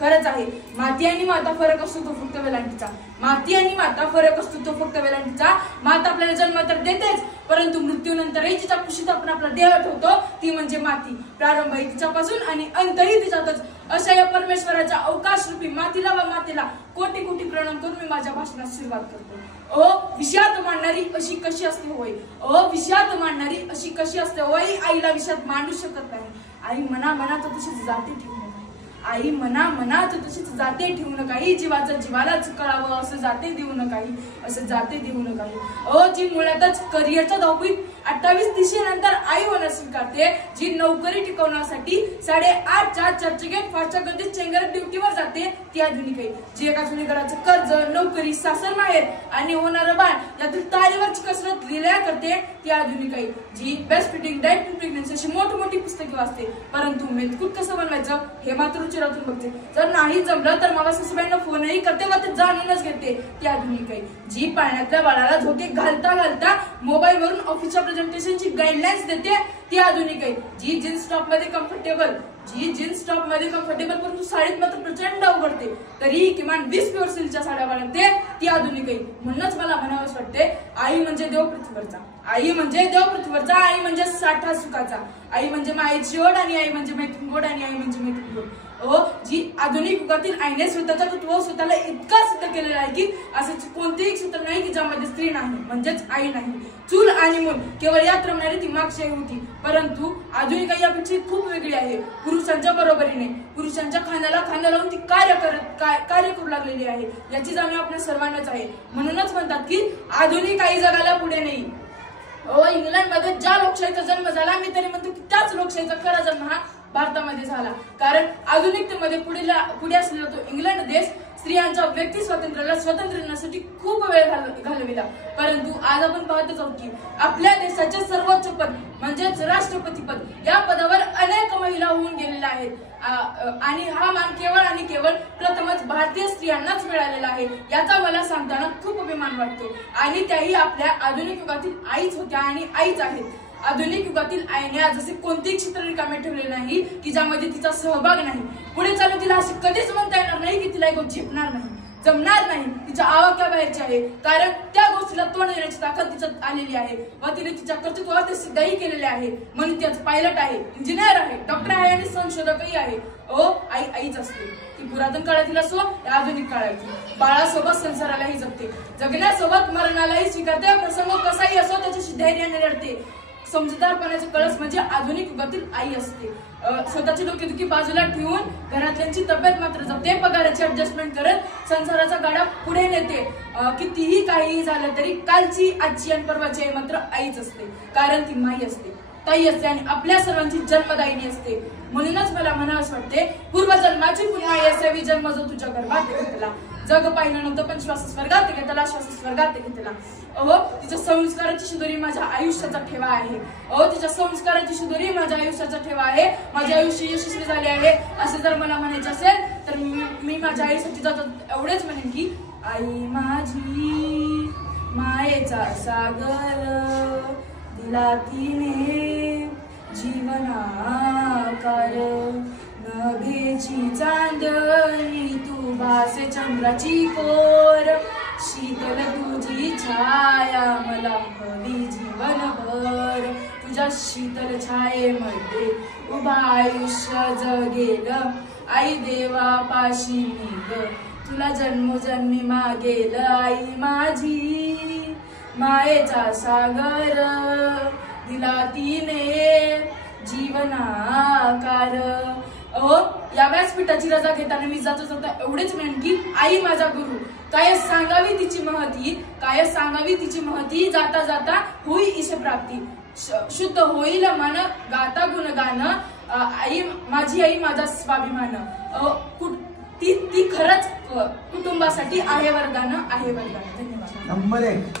खरंच आहे, माती आणि माता फरक असतो तो फक्त वेलांटीचा. माती आणि माता फरक असतो तो फक्त वेलांटीचा. माता आपल्याला जन्म तर देतेच, परंतु मृत्यूनंतरही जिच्या कुशीत आपण आपला देह ठेवतो ती म्हणजे माती. प्रारंभही तिच्यापासून आणि अंतही तिच्यातच. अशा या परमेश्वराच्या अवकाश रूपी मातीला व मातेला कोटी कोटी प्रणाम करून मी माझ्या भाषणात सुरुवात करतो. विषयात मांडणारी अशी कशी असते होय, विषयात मांडणारी अशी कशी असते होय. आईला विषयात मांडू शकत नाही. आई मनात तशीच जाते ठेवू नका. आई मनात तशीच जाते ठेवू नका. जीवाचं जीवालाच कळावं असं जाते देऊ नका. असं जाते देऊ नका. जी मुळातच करिअरच्या धावपळीत 28 दिशेनंतर आई होणं स्वीकारते, जी नोकरी टिकवण्यासाठी 8:30च्या चर्चा घेऊन फारच्या गतीत चेंगरत ड्युटीवर जाते ती आधुनिक आई. जी एका जुनीकराचं कर्ज, नोकरी, सासर माहेर आणि होणारं बाळ यातील तारेवरची कसरत लिहिल्या करते ती आधुनिक आई. जी best fitting diet in pregnancy अशी मोठी पुस्तके वाचते, परंतु मेदकूट कसं बनवायचं हे मात्र रुचिरातून बघते. जर नाही जमलं तर मला सासूबाईंना फोनही करते व ते जाणूनच घेते ती आधुनिक आई. जी पाळण्यातल्या बाळाला झोके घालता मोबाईल वरून ऑफिसच्या प्रेझेंटेशनची गाईडलाईन्स देते ती आधुनिक आहे. जी जीन्स टॉप मध्ये कम्फर्टेबल परंतु साडीत मात्र प्रचंड अवघडते, तरी किमान 20 प्युअर सिल्कच्या साड्या बाळगते ती आधुनिक आहे. म्हणूनच मला म्हणावंच वाटते, आई म्हणजे देव पृथ्वीवरचा. आई म्हणजे देव पृथ्वीवरचा. आई म्हणजे साठा सुखाचा. आई म्हणजे मायेची ओढ आणि आई म्हणजे मैत्रीण गोड आणि आई म्हणजे मैत्रीण गोड. जी आधुनिक युगातील आईने स्वतःचा तत्व स्वतःला इतका सिद्ध केलेला आहे की असं कोणतेही क्षेत्र नाही की ज्यामध्ये स्त्री नाही म्हणजेच आई नाही. चूल आणि मूल केवळ यात रमणारी ती मागची आई होती, परंतु आधुनिक आई यापेक्षा खूप वेगळी आहे. पुरुषांच्या बरोबरीने पुरुषांच्या खांद्याला खांदा लावून ती कार्य करू लागलेली आहे. याची जाणीव आपल्या सर्वांनाच आहे. म्हणूनच म्हणतात की आधुनिक आई जगाला पुढे नाही. इंग्लंडमध्ये ज्या लोकशाहीचा जन्म झाला, मी तरी म्हणतो की त्याच लोकशाहीचा खरा जन्म हा भारतामध्ये झाला. कारण आधुनिकतेमध्ये पुढे असलेला तो इंग्लंड देश स्त्रियांच्या व्यक्ती स्वातंत्र्याला स्वतंत्र येण्यासाठी खूप वेळ घालविला. परंतु आज आपण पाहतच आहोत की आपल्या देशाचे सर्वोच्च पद म्हणजेच राष्ट्रपती पद या पदावर अनेक महिला होऊन गेलेल्या आहेत. आणि हा मान केवळ आणि केवळ प्रथमच भारतीय स्त्रियांनाच मिळालेला आहे. याचा मला सांगताना खूप अभिमान वाटतो. आणि त्याही आपल्या आधुनिक युगातील आईच होत्या आणि आईच आहेत. आधुनिक युगातील आईने आज असे कोणतेही क्षेत्र रिकामे ठेवले नाही की ज्यामध्ये तिचा सहभाग नाही. पुढे चालून तिला असे कधीच म्हणता येणार नाही की तिला एक झेपणार नाही, जमणार नाही, तिच्या आवाक्याबाहेरची आहे. कारण त्या गोष्टीला तोंड देण्याची ताकद तिच्यात आलेली आहे व तिने तिच्या कर्तृत्वावर ते सिद्धही केलेले आहे. म्हणून ती आज पायलट आहे, इंजिनियर आहे, डॉक्टर आहे आणि संशोधकही आहे. आई आईच असते. ती पुरातन काळातील असो या आधुनिक काळातील. बाळासोबत संसारालाही जगते, जगण्यासोबत मरणालाही स्वीकारते. प्रसंग कसाही असो त्याच्याशी धैर्याने लढते. समजदारपणाचे कळस म्हणजे आधुनिक युगातील आई असते. स्वतःची डोकेदुखी बाजूला ठेवून घरातल्यांची तब्येत मात्र जपते. पगाराची ऍडजस्टमेंट करत संसाराचा गाडा पुढे नेते. कितीही काहीही झालं तरी कालची, आजची आणि परवाची आई मात्र आईच असते. कारण ती माई असते, ताई असते आणि आपल्या सर्वांची जन्मदायिनी असते. म्हणूनच मला म्हणावंच वाटते, पूर्वजन्माची पुन्हा आई असावी जन्म जो तुझ्या गर्भात घेतला. जग पाहिलं नव्हतं पण श्वास स्वर्गात घेतला, श्वास स्वर्गात घेतला. तिच्या संस्काराची शिदोरी माझ्या आयुष्याचा ठेवा आहे. तिच्या संस्काराची शिदोरी माझ्या आयुष्याचा ठेवा आहे. माझे आयुष्य यशस्वी झाले आहे असे जर मला म्हणायचे असेल तर मी माझ्या आईसाठी जातात एवढेच म्हणेन की आई माझी मायेचा सागर दिला तिने जीवनाकार. नभेची चांदणी तू भासे चंद्राची कोर. शीतल तुझी छाया मला हवी जीवनभर. तुझ्या शीतल छायेमध्ये उभा आयुष्य जगेल. आई देवापाशी मी ग तुला जन्मोजन्मी मागेल. आई माझी मायेचा सागर दिला तिने जीवनाकार. या व्यासपीठाची रजा घेताना मी जाता एवढेच म्हणेन की आई माझा गुरु. काय सांगावी तिची महती, काय सांगावी तिची महती. जाता जाता होई ईश प्राप्ती. शुद्ध होईल मन गाता गुणगान. आई माझी आई माझा स्वाभिमान. ती खरंच कुटुंबासाठी आहे वरदान, आहे वरदान. धन्यवाद. नंबर 1.